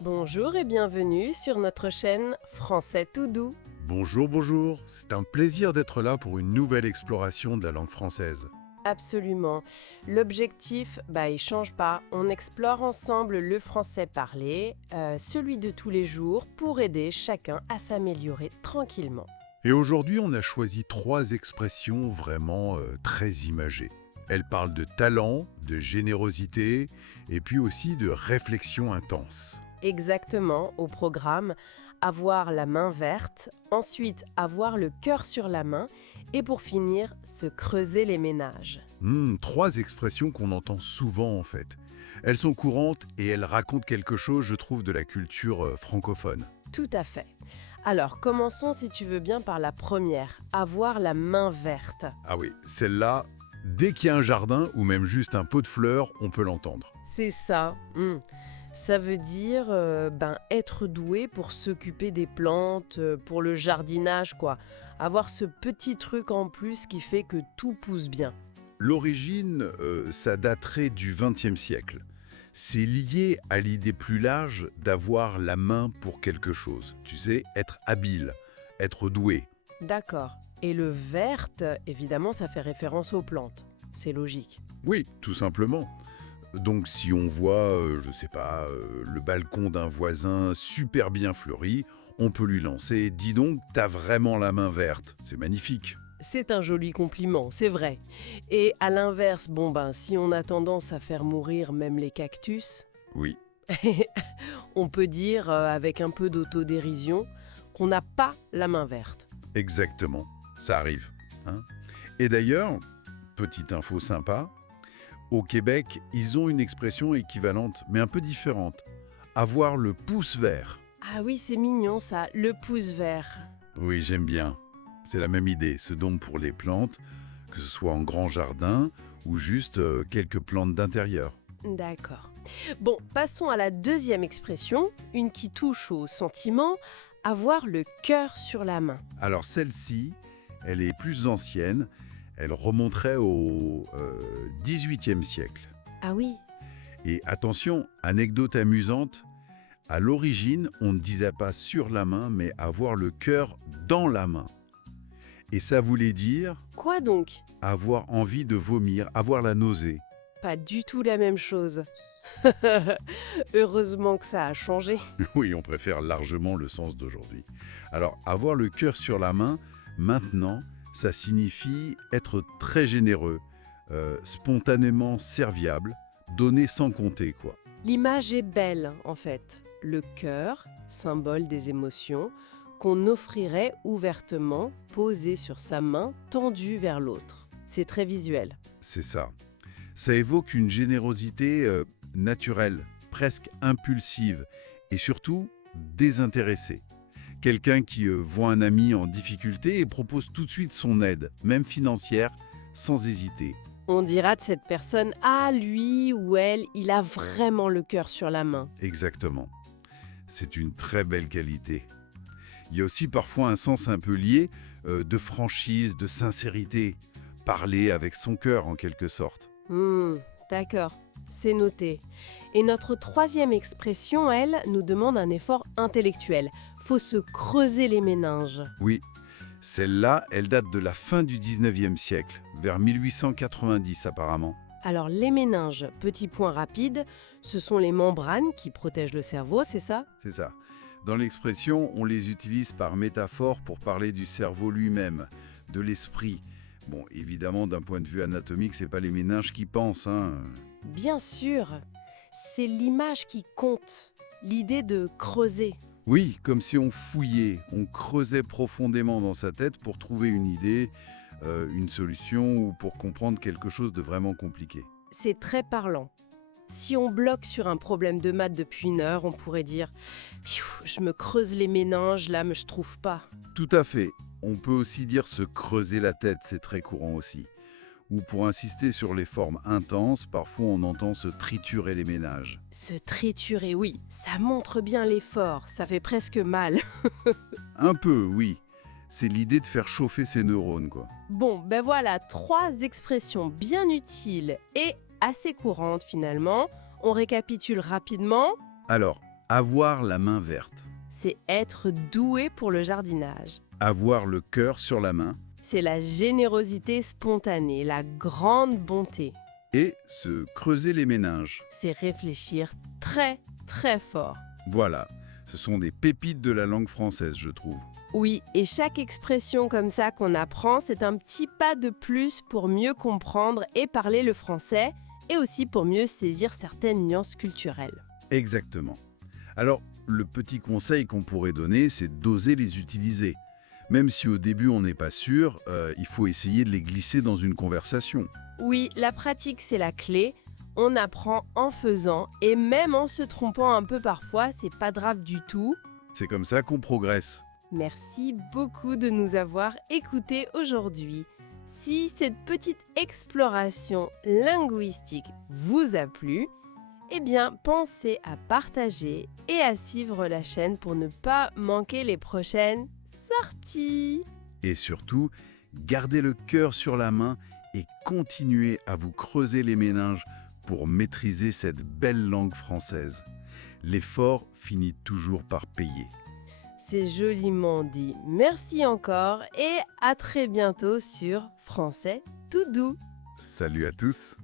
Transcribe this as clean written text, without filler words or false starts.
Bonjour et bienvenue sur notre chaîne Français tout doux. Bonjour, bonjour. C'est un plaisir d'être là pour une nouvelle exploration de la langue française. Absolument. L'objectif, il change pas. On explore ensemble le français parlé, celui de tous les jours, pour aider chacun à s'améliorer tranquillement. Et aujourd'hui, on a choisi 3 expressions vraiment très imagées. Elles parlent de talent, de générosité et puis aussi de réflexion intense. Exactement, au programme, avoir la main verte, ensuite avoir le cœur sur la main et pour finir, se creuser les ménages. 3 expressions qu'on entend souvent en fait. Elles sont courantes et elles racontent quelque chose, je trouve, de la culture francophone. Tout à fait. Alors, commençons si tu veux bien par la première, avoir la main verte. Ah oui, celle-là, dès qu'il y a un jardin ou même juste un pot de fleurs, on peut l'entendre. C'est ça. Ça veut dire être doué pour s'occuper des plantes, pour le jardinage, quoi. Avoir ce petit truc en plus qui fait que tout pousse bien. L'origine, ça daterait du XXe siècle. C'est lié à l'idée plus large d'avoir la main pour quelque chose. Tu sais, être habile, être doué. D'accord. Et le verte, évidemment, ça fait référence aux plantes. C'est logique. Oui, tout simplement. Donc si on voit, le balcon d'un voisin super bien fleuri, on peut lui lancer « Dis donc, t'as vraiment la main verte ». C'est magnifique. C'est un joli compliment, c'est vrai. Et à l'inverse, si on a tendance à faire mourir même les cactus, Oui, on peut dire, avec un peu d'autodérision, qu'on n'a pas la main verte. exactement. Ça arrive. Hein. Et d'ailleurs, petite info sympa, au Québec, ils ont une expression équivalente, mais un peu différente. Avoir le pouce vert. Ah oui, c'est mignon ça, le pouce vert. Oui, j'aime bien. C'est la même idée, ce don pour les plantes, que ce soit en grand jardin ou juste quelques plantes d'intérieur. D'accord. Bon, passons à la deuxième expression, une qui touche au sentiment, avoir le cœur sur la main. Alors celle-ci, elle est plus ancienne, elle remonterait au XVIIIe siècle. Ah oui. Et attention, anecdote amusante, à l'origine, on ne disait pas sur la main, mais avoir le cœur dans la main. Et ça voulait dire Quoi donc? avoir envie de vomir, avoir la nausée. Pas du tout la même chose. Heureusement que ça a changé. Oui, on préfère largement le sens d'aujourd'hui. Alors, avoir le cœur sur la main, maintenant, ça signifie être très généreux, spontanément serviable, donner sans compter, quoi. L'image est belle, en fait. Le cœur, symbole des émotions, qu'on offrirait ouvertement, posé sur sa main, tendue vers l'autre. C'est très visuel. C'est ça. Ça évoque une générosité naturelle, presque impulsive, et surtout désintéressée. Quelqu'un qui voit un ami en difficulté et propose tout de suite son aide, même financière, sans hésiter. On dira de cette personne, ah, lui ou elle, il a vraiment le cœur sur la main. Exactement. C'est une très belle qualité. Il y a aussi parfois un sens un peu lié de franchise, de sincérité. Parler avec son cœur en quelque sorte. D'accord, c'est noté. Et notre troisième expression, elle, nous demande un effort intellectuel. Faut se creuser les méninges. Oui, celle-là, elle date de la fin du 19e siècle, vers 1890 apparemment. Alors les méninges, petit point rapide, ce sont les membranes qui protègent le cerveau, c'est ça? C'est ça. Dans l'expression, on les utilise par métaphore pour parler du cerveau lui-même, de l'esprit. Bon, évidemment, d'un point de vue anatomique, c'est pas les méninges qui pensent, hein. Bien sûr, c'est l'image qui compte, l'idée de creuser. Oui, comme si on fouillait, on creusait profondément dans sa tête pour trouver une idée, une solution ou pour comprendre quelque chose de vraiment compliqué. C'est très parlant. Si on bloque sur un problème de maths depuis une heure, on pourrait dire « Pfiou, je me creuse les méninges, là, mais je trouve pas. » Tout à fait. On peut aussi dire se creuser la tête, c'est très courant aussi. Ou pour insister sur les formes intenses, parfois on entend se triturer les ménages. Se triturer, oui, ça montre bien l'effort, ça fait presque mal. Un peu, oui. c'est l'idée de faire chauffer ses neurones, quoi. Bon, ben voilà, 3 expressions bien utiles et assez courantes finalement. On récapitule rapidement. Alors, avoir la main verte, C'est être doué pour le jardinage. avoir le cœur sur la main C'est la générosité spontanée, la grande bonté. et se creuser les méninges. C'est réfléchir très, très fort. Voilà, ce sont des pépites de la langue française, je trouve. Oui, et chaque expression comme ça qu'on apprend, c'est un petit pas de plus pour mieux comprendre et parler le français, et aussi pour mieux saisir certaines nuances culturelles. Exactement. Alors, le petit conseil qu'on pourrait donner, c'est d'oser les utiliser. Même si au début on n'est pas sûr, il faut essayer de les glisser dans une conversation. Oui, la pratique, c'est la clé. On apprend en faisant, et même en se trompant un peu parfois, c'est pas grave du tout. C'est comme ça qu'on progresse. Merci beaucoup de nous avoir écoutés aujourd'hui. Si cette petite exploration linguistique vous a plu, eh bien pensez à partager et à suivre la chaîne pour ne pas manquer les prochaines sorties. Et surtout, gardez le cœur sur la main et continuez à vous creuser les méninges pour maîtriser cette belle langue française. L'effort finit toujours par payer. C'est joliment dit. Merci encore et à très bientôt sur Français tout doux. Salut à tous!